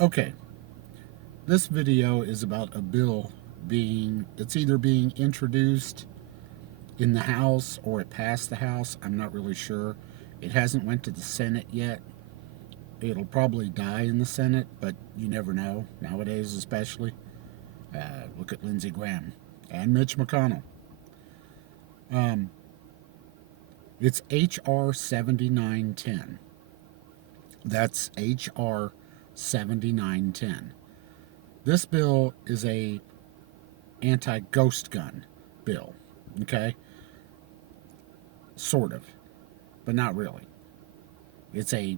Okay, this video is about a bill it's either being introduced in the House or it passed the House. I'm not really sure. It hasn't went to the Senate yet. It'll probably die in the Senate, but you never know, nowadays especially. Look at Lindsey Graham and Mitch McConnell. Um, it's H.R. 7910. That's H.R. 7910. This bill is a anti-ghost gun bill, okay? Sort of, but not really. It's a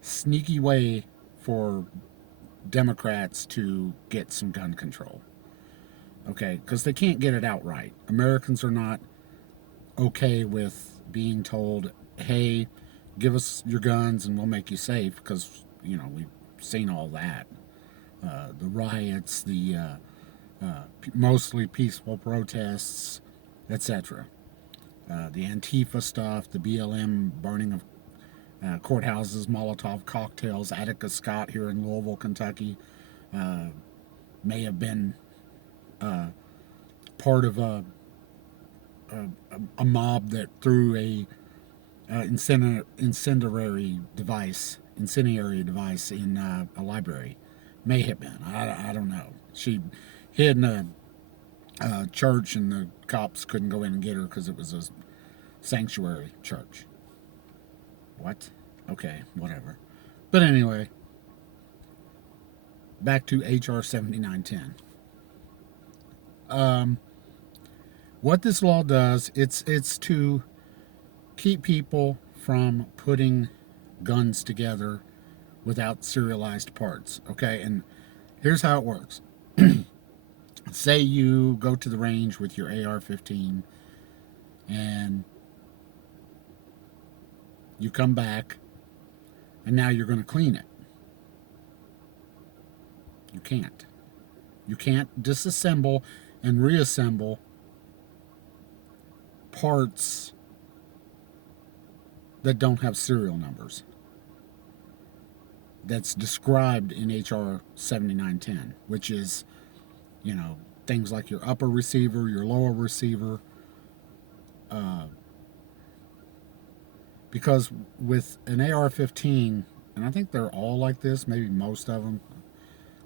sneaky way for Democrats to get some gun control, okay? Because they can't get it outright. Americans are not okay with being told, hey, give us your guns and we'll make you safe, because, we've seen all that. The riots, the mostly peaceful protests, etc. The Antifa stuff, the BLM burning of courthouses, Molotov cocktails. Attica Scott here in Louisville, Kentucky, may have been part of a mob that threw a incendiary device in a library. May have been. I don't know. She hid in a church, and the cops couldn't go in and get her because it was a sanctuary church. What? Okay, whatever. But anyway, back to H.R. 7910. What this law does, it's to keep people from putting guns together without serialized parts, okay? And here's how it works. Say you go to the range with your AR-15 and you come back and now you're going to clean it. You can't. You can't disassemble and reassemble parts that don't have serial numbers. That's described in H.R. 7910, which is, things like your upper receiver, your lower receiver. Because with an AR-15, and I think they're all like this, maybe most of them,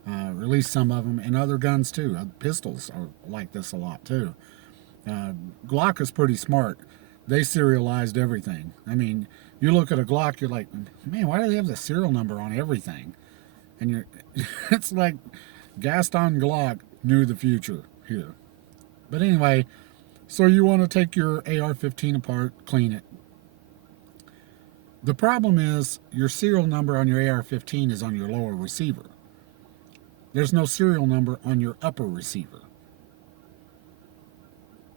or at least some of them, and other guns too. Pistols are like this a lot too. Glock is pretty smart. They serialized everything. I mean, you look at a Glock, you're like, man, why do they have the serial number on everything? And it's like Gaston Glock knew the future here. But anyway, so you want to take your AR-15 apart, clean it. The problem is your serial number on your AR-15 is on your lower receiver. There's no serial number on your upper receiver.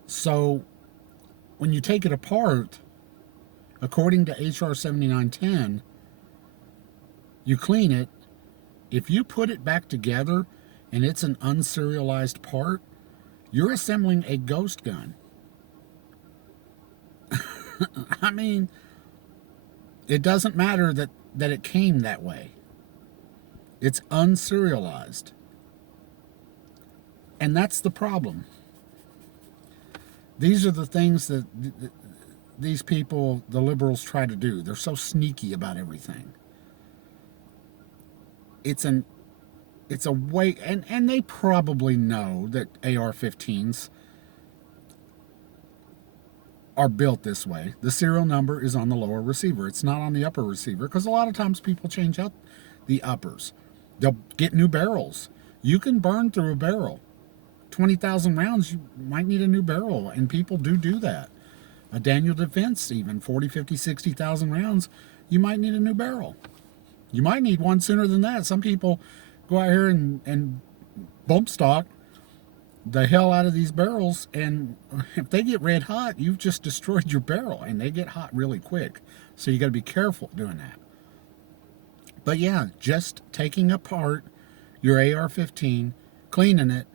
So when you take it apart, according to H.R. 7910, you clean it. If you put it back together and it's an unserialized part, you're assembling a ghost gun. I mean, it doesn't matter that it came that way. It's unserialized. And that's the problem. These are the things that these people, the liberals, try to do. They're so sneaky about everything. It's a way, and they probably know that AR-15s are built this way. The serial number is on the lower receiver. It's not on the upper receiver, because a lot of times people change out the uppers. They'll get new barrels. You can burn through a barrel. 20,000 rounds, you might need a new barrel, and people do that. A Daniel Defense, even 40, 50, 60,000 rounds, you might need a new barrel. You might need one sooner than that. Some people go out here and bump stock the hell out of these barrels, and if they get red hot, you've just destroyed your barrel, and they get hot really quick. So you got to be careful doing that. But yeah, just taking apart your AR-15, cleaning it.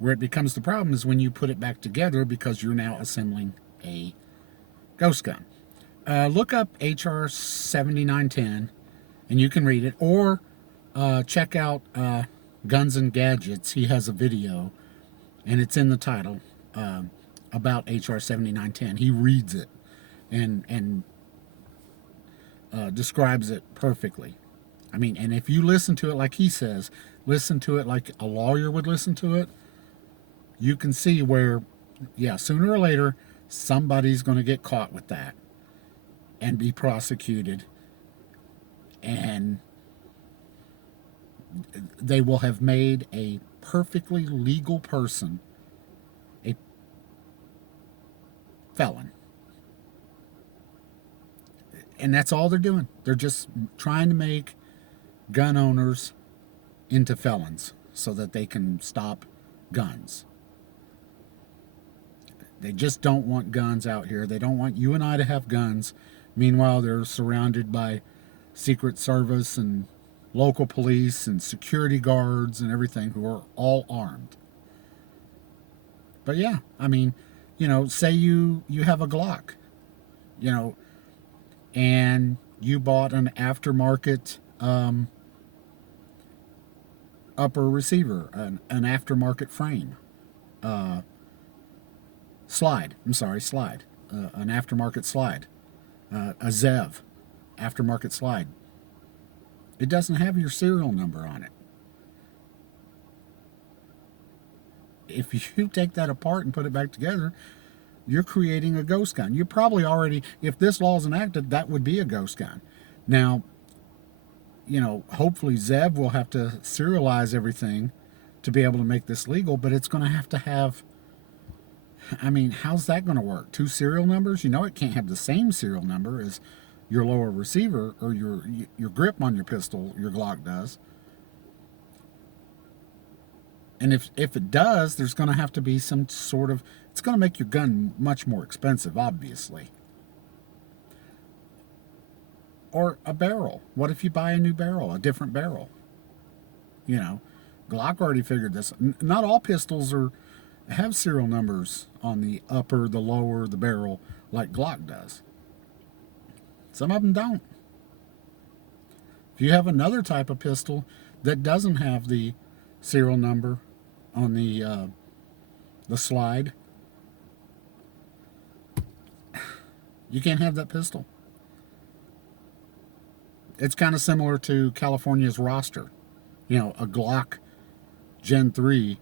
Where it becomes the problem is when you put it back together, because you're now assembling a ghost gun. Look up HR 7910 and you can read it, or check out Guns and Gadgets. He has a video, and it's in the title, about HR 7910. He reads it and describes it perfectly. I mean, and if you listen to it like he says, listen to it like a lawyer would listen to it, you can see where, yeah, sooner or later, somebody's going to get caught with that and be prosecuted, and they will have made a perfectly legal person a felon. And that's all they're doing. They're just trying to make gun owners into felons so that they can stop guns. They just don't want guns out here. They don't want you and I to have guns. Meanwhile, they're surrounded by Secret Service and local police and security guards and everything who are all armed. But yeah, I mean, say you have a Glock, and you bought an aftermarket upper receiver, an aftermarket frame, slide, an aftermarket slide, a ZEV aftermarket slide. It doesn't have your serial number on it. If you take that apart and put it back together, you're creating a ghost gun. You probably already, if this law is enacted, that would be a ghost gun. Now, hopefully ZEV will have to serialize everything to be able to make this legal, but it's going to have, I mean, how's that going to work? 2 serial numbers? It can't have the same serial number as your lower receiver or your grip on your pistol, your Glock does. And if it does, there's going to have to be some sort of, it's going to make your gun much more expensive, obviously. Or a barrel. What if you buy a new barrel, a different barrel? Glock already figured this. Not all pistols have serial numbers on the upper, the lower, the barrel, like Glock does. Some of them don't. If you have another type of pistol that doesn't have the serial number on the slide, you can't have that pistol. It's kind of similar to California's roster. A Glock Gen 3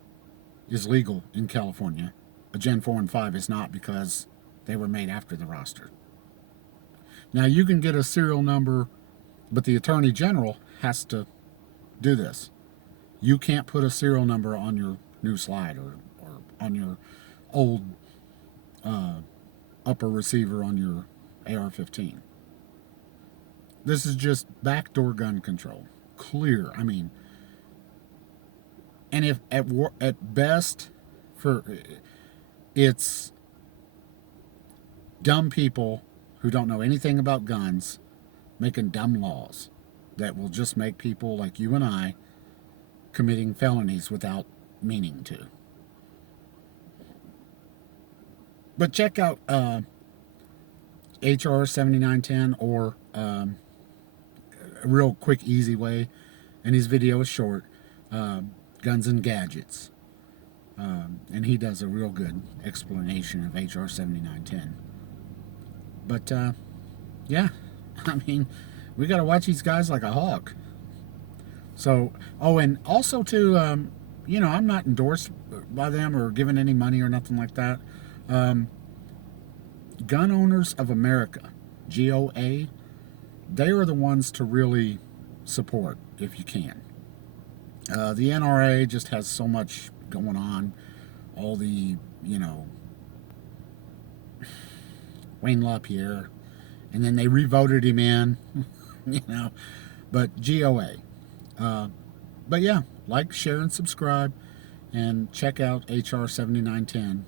is legal in California. A Gen 4 and 5 is not, because they were made after the roster. Now, you can get a serial number, but the Attorney General has to do this. You can't put a serial number on your new slide or on your old upper receiver on your AR-15. This is just backdoor gun control. Clear. I mean, and if at best, it's dumb people who don't know anything about guns making dumb laws that will just make people like you and I committing felonies without meaning to. But check out HR 7910, or a real quick, easy way, and his video is short, Guns and Gadgets. And he does a real good explanation of HR 7910. But, yeah, I mean, we got to watch these guys like a hawk. So, and also, too, I'm not endorsed by them or given any money or nothing like that. Gun Owners of America, GOA, they are the ones to really support if you can. The NRA just has so much going on. All the, Wayne LaPierre, and then they revoted him in, but GOA. But yeah, like, share, and subscribe, and check out HR 7910.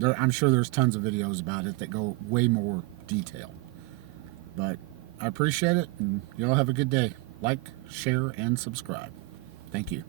I'm sure there's tons of videos about it that go way more detail. But I appreciate it, and y'all have a good day. Like, share, and subscribe. Thank you.